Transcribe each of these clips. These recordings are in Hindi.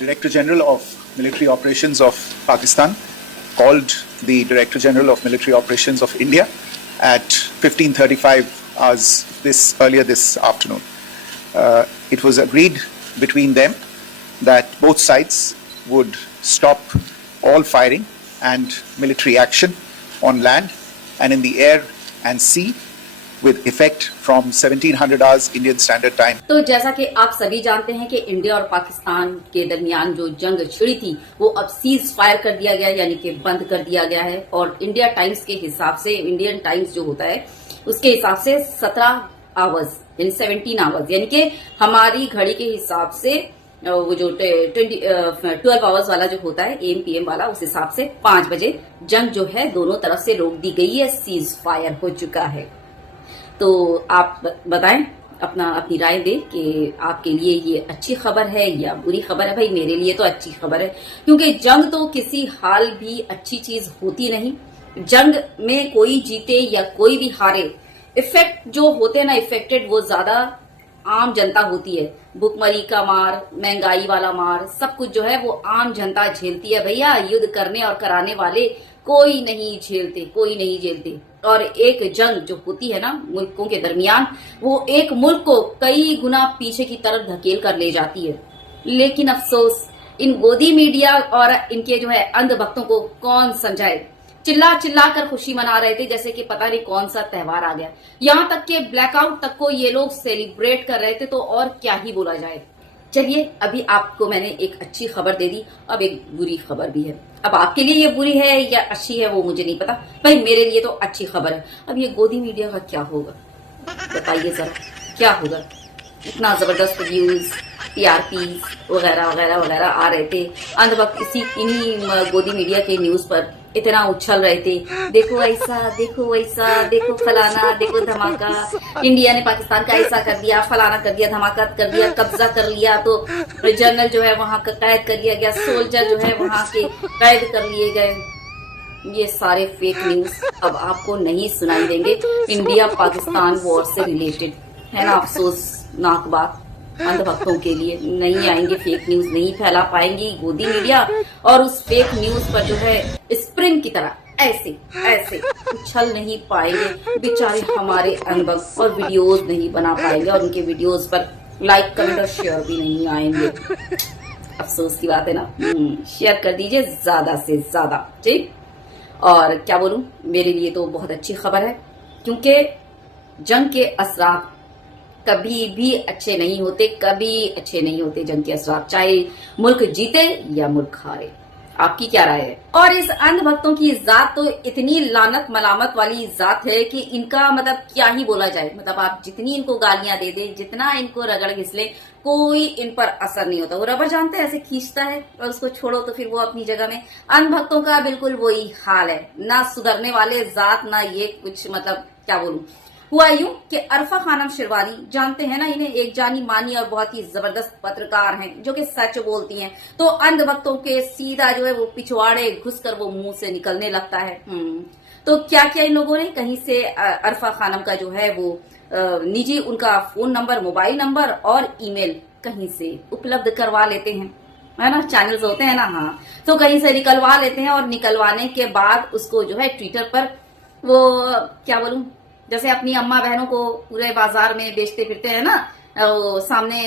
Director General of Military Operations of Pakistan called the Director General of Military Operations of India at 15:35 hours earlier this afternoon. It was agreed between them that both sides would stop all firing and military action on land and in the air and sea with effect from 1700 hours Indian Standard Time. तो जैसा कि आप सभी जानते हैं कि इंडिया और पाकिस्तान के दरमियान जो जंग छिड़ी थी वो अब सीज फायर कर दिया गया, यानी कि बंद कर दिया गया है। और इंडिया टाइम्स के हिसाब से, इंडियन टाइम्स जो होता है उसके हिसाब से 17 आवर्स यानी 17 आवर्स, यानी कि हमारी घड़ी के हिसाब से वो जो 12 आवर्स वाला जो होता है AM PM वाला, उस हिसाब से 5 बजे जंग जो है दोनों तरफ से रोक दी गई है, सीज फायर हो चुका है। तो आप बताएं, अपनी राय दें कि आपके लिए ये अच्छी खबर है या बुरी खबर है। भाई मेरे लिए तो अच्छी खबर है, क्योंकि जंग तो किसी हाल भी अच्छी चीज होती नहीं। जंग में कोई जीते या कोई भी हारे, इफेक्ट जो होते हैं ना, इफेक्टेड वो ज्यादा आम जनता होती है। भुखमरी का मार, महंगाई वाला मार, सब कुछ जो है वो आम जनता झेलती है। भैया युद्ध करने और कराने वाले कोई नहीं झेलते, कोई नहीं झेलते। और एक जंग जो होती है ना मुल्कों के दरमियान, वो एक मुल्क को कई गुना पीछे की तरफ धकेल कर ले जाती है। लेकिन अफसोस इन गोदी मीडिया और इनके जो है अंधभक्तों को कौन समझाए। चिल्ला चिल्ला कर खुशी मना रहे थे जैसे कि पता नहीं कौन सा त्योहार आ गया। यहाँ तक के ब्लैकआउट तक को ये लोग सेलिब्रेट कर रहे थे, तो और क्या ही बोला जाए। चलिए, अभी आपको मैंने एक अच्छी खबर दे दी, अब एक बुरी खबर भी है। अब आपके लिए ये बुरी है या अच्छी है वो मुझे नहीं पता, भाई मेरे लिए तो अच्छी खबर है। अब ये गोदी मीडिया का क्या होगा, बताइए जरा, क्या होगा। इतना जबरदस्त व्यूज, TRP वगैरह वगैरह वगैरह आ रहे थे। अंधभक्त इन्हीं गोदी मीडिया के न्यूज पर इतना उछल रहे थे, देखो ऐसा, देखो वैसा, देखो फलाना, देखो धमाका, इंडिया ने पाकिस्तान का ऐसा कर दिया, फलाना कर दिया, धमाका कर दिया, कब्जा कर लिया, तो जनरल जो है वहां का कैद कर लिया गया, सोल्जर जो है वहां के कैद कर लिए गए। ये सारे फेक न्यूज अब आपको नहीं सुनाई देंगे। इंडिया पाकिस्तान वॉर से रिलेटेड है ना, अफसोसनाक बात अंधभक्तों के लिए नहीं आएंगे, फेक न्यूज नहीं फैला पाएंगी गोदी मीडिया। और उस फेक न्यूज पर जो है स्प्रिंग की तरह ऐसे ऐसे उछल नहीं पाएंगे बेचारे हमारे अनुभव, और वीडियोस नहीं बना पाएंगे, और उनके वीडियोस पर लाइक कमेंट और शेयर भी नहीं आएंगे। अफसोस की बात है ना। शेयर कर दीजिए ज्यादा से ज्यादा, ठीक। और क्या बोलूं, मेरे लिए तो बहुत अच्छी खबर है, क्योंकि जंग के असरात कभी भी अच्छे नहीं होते, कभी अच्छे नहीं होते जंग के असरात, चाहे मुल्क जीते या मुल्क हारे। आपकी क्या राय है। और इस अंधभक्तों की जात तो इतनी लानत मलामत वाली जात है कि इनका मतलब क्या ही बोला जाए। मतलब आप जितनी इनको गालियां दे दे, जितना इनको रगड़ घिसले, कोई इन पर असर नहीं होता। वो रबर जानते हैं ऐसे खींचता है और उसको छोड़ो तो फिर वो अपनी जगह में। अंधभक्तों का बिल्कुल वही हाल है, ना सुधरने वाले जात, ना ये कुछ मतलब क्या बोलूं। हुआ यूं कि अरफा खानम शिरवानी, जानते हैं ना इन्हें, एक जानी मानी और बहुत ही जबरदस्त पत्रकार हैं जो कि सच बोलती हैं। तो अंधभक्तों के सीधा जो है वो पिछवाड़े घुसकर वो मुंह से निकलने लगता है। तो क्या क्या इन लोगों ने कहीं से अरफा खानम का जो है वो निजी उनका फोन नंबर, मोबाइल नंबर और ईमेल कहीं से उपलब्ध करवा लेते हैं, है ना, चैनल्स होते हैं ना, हाँ, तो कहीं से निकलवा लेते हैं। और निकलवाने के बाद उसको जो है ट्विटर पर वो क्या बोलूं, जैसे अपनी अम्मा बहनों को पूरे बाजार में बेचते फिरते हैं ना, वो सामने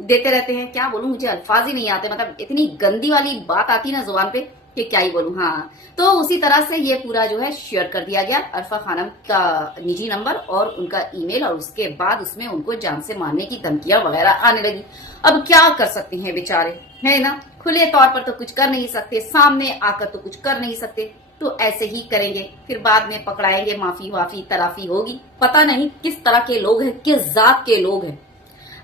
देते रहते हैं। क्या बोलूं, मुझे अल्फाज ही नहीं आते, मतलब इतनी गंदी वाली बात आती ना जुबान पे कि क्या ही बोलूं। हाँ, तो उसी तरह से ये पूरा जो है शेयर कर दिया गया, अरफा खानम का निजी नंबर और उनका ईमेल, और उसके बाद उसमें उनको जान से मारने की धमकियां वगैरह आने लगी। अब क्या कर सकते हैं बेचारे, है ना, खुले तौर पर तो कुछ कर नहीं सकते, सामने आकर तो कुछ कर नहीं सकते, तो ऐसे ही करेंगे, फिर बाद में पकड़ाएंगे, माफी वाफी तलाफी होगी। पता नहीं किस तरह के लोग हैं, किस जात के लोग हैं।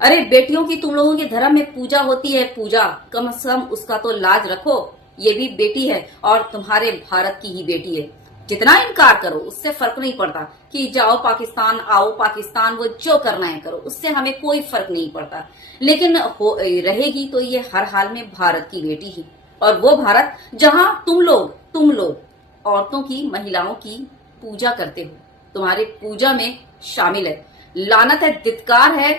अरे बेटियों की तुम लोगों के धर्म में पूजा होती है, पूजा, कम से कम उसका तो लाज रखो। ये भी बेटी है और तुम्हारे भारत की ही बेटी है। जितना इनकार करो उससे फर्क नहीं पड़ता कि जाओ पाकिस्तान, आओ पाकिस्तान, वो जो करना है करो, उससे हमें कोई फर्क नहीं पड़ता। लेकिन रहेगी तो ये हर हाल में भारत की बेटी ही, और वो भारत जहां तुम लोग औरतों की, महिलाओं की पूजा करते हो, तुम्हारे पूजा में शामिल है। लानत है, धिक्कार है,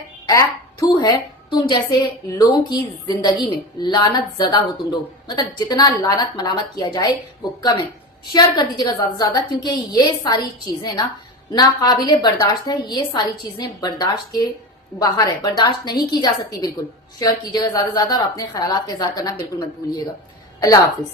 थू है तुम जैसे लोगों की जिंदगी में लानत ज़्यादा हो तुम लोग। मतलब जितना लानत मलामत किया जाए वो कम है। शेयर कर दीजिएगा ज्यादा से ज्यादा, क्योंकि ये सारी चीजें ना नाकाबिले बर्दाश्त है। ये सारी चीजें बर्दाश्त के बाहर है, बर्दाश्त नहीं की जा सकती। बिल्कुल शेयर कीजिएगा ज्यादा से ज्यादा और अपने ख्यालात का इजहार करना बिल्कुल मत भूलिएगा। अल्लाह हाफिज।